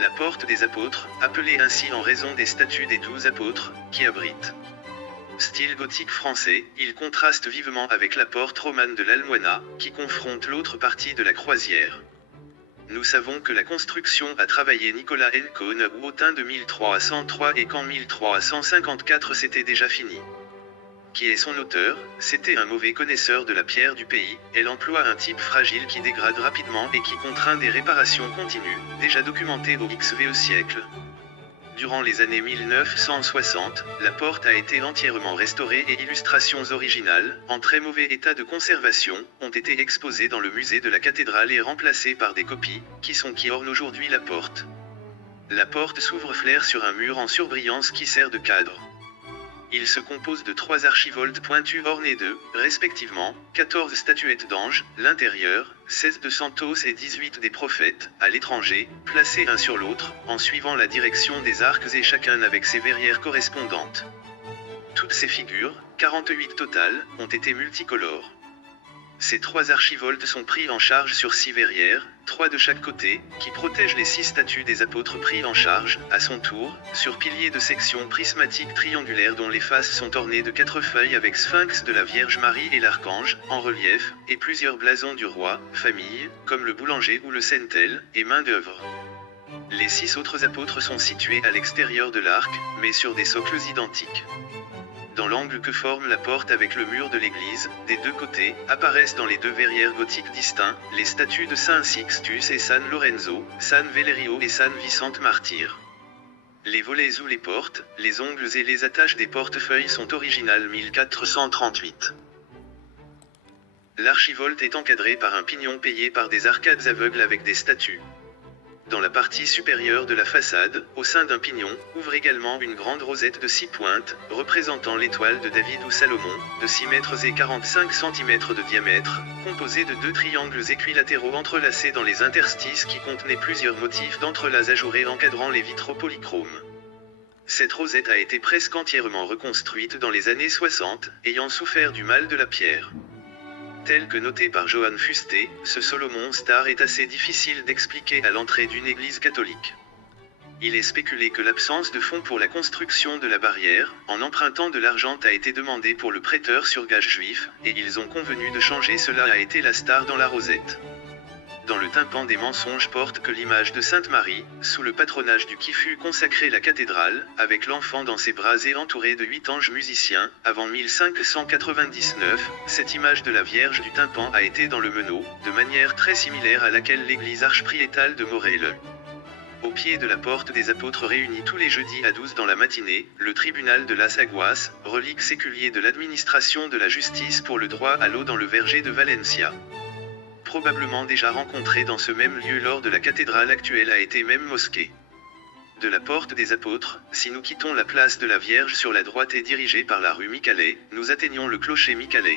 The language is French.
La porte des apôtres, appelée ainsi en raison des statues des 12 apôtres, qui abrite. Style gothique français, il contraste vivement avec la porte romane de l'Almoina, qui confronte l'autre partie de la croisière. Nous savons que la construction a travaillé Nicolas Elcone ou Autun de 1303 et qu'en 1354 c'était déjà fini. Qui est son auteur? C'était un mauvais connaisseur de la pierre du pays. Elle emploie un type fragile qui dégrade rapidement et qui contraint des réparations continues, déjà documentées au XVe siècle. Durant les années 1960, la porte a été entièrement restaurée et illustrations originales, en très mauvais état de conservation, ont été exposées dans le musée de la cathédrale et remplacées par des copies, qui ornent aujourd'hui la porte. La porte s'ouvre flair sur un mur en surbrillance qui sert de cadre. Il se compose de 3 archivoltes pointues ornées de, respectivement, 14 statuettes d'anges, l'intérieur, 16 de Santos et 18 des prophètes, à l'étranger, placés l'un sur l'autre, en suivant la direction des arcs et chacun avec ses verrières correspondantes. Toutes ces figures, 48 totales, ont été multicolores. Ces 3 archivoltes sont pris en charge sur 6 verrières, 3 de chaque côté, qui protègent les 6 statues des apôtres pris en charge, à son tour, sur piliers de section prismatique triangulaire dont les faces sont ornées de 4 feuilles avec sphinx de la Vierge Marie et l'Archange, en relief, et plusieurs blasons du roi, famille, comme le boulanger ou le centel, et main d'œuvre. Les 6 autres apôtres sont situés à l'extérieur de l'arc, mais sur des socles identiques. Dans l'angle que forme la porte avec le mur de l'église, des 2 côtés, apparaissent dans les 2 verrières gothiques distincts, les statues de Saint Sixtus et San Lorenzo, San Valerio et San Vicente Martyr. Les volets ou les portes, les ongles et les attaches des portefeuilles sont originales 1438. L'archivolte est encadrée par un pignon payé par des arcades aveugles avec des statues. Dans la partie supérieure de la façade, au sein d'un pignon, ouvre également une grande rosette de 6 pointes, représentant l'étoile de David ou Salomon, de 6 mètres et 45 cm de diamètre, composée de 2 triangles équilatéraux entrelacés dans les interstices qui contenaient plusieurs motifs d'entrelacs ajourés encadrant les vitraux polychromes. Cette rosette a été presque entièrement reconstruite dans les années 60, ayant souffert du mal de la pierre. Tel que noté par Johann Fusté, ce Solomon Star est assez difficile d'expliquer à l'entrée d'une église catholique. Il est spéculé que l'absence de fonds pour la construction de la barrière, en empruntant de l'argent a été demandée pour le prêteur sur gage juif, et ils ont convenu de changer cela a été la star dans la rosette. Dans le tympan des mensonges porte que l'image de Sainte Marie, sous le patronage du qui fut consacré la cathédrale, avec l'enfant dans ses bras et entouré de 8 anges musiciens, avant 1599, cette image de la Vierge du tympan a été dans le meneau, de manière très similaire à laquelle l'église archipriétale de Morel. Au pied de la porte des apôtres réunis tous les jeudis à 12 dans la matinée, le tribunal de las Aguas, relique séculier de l'administration de la justice pour le droit à l'eau dans le verger de Valencia. Probablement déjà rencontré dans ce même lieu lors de la cathédrale actuelle a été même mosquée. De la porte des apôtres, si nous quittons la place de la Vierge sur la droite et dirigés par la rue Micalet, nous atteignons le clocher Micalet.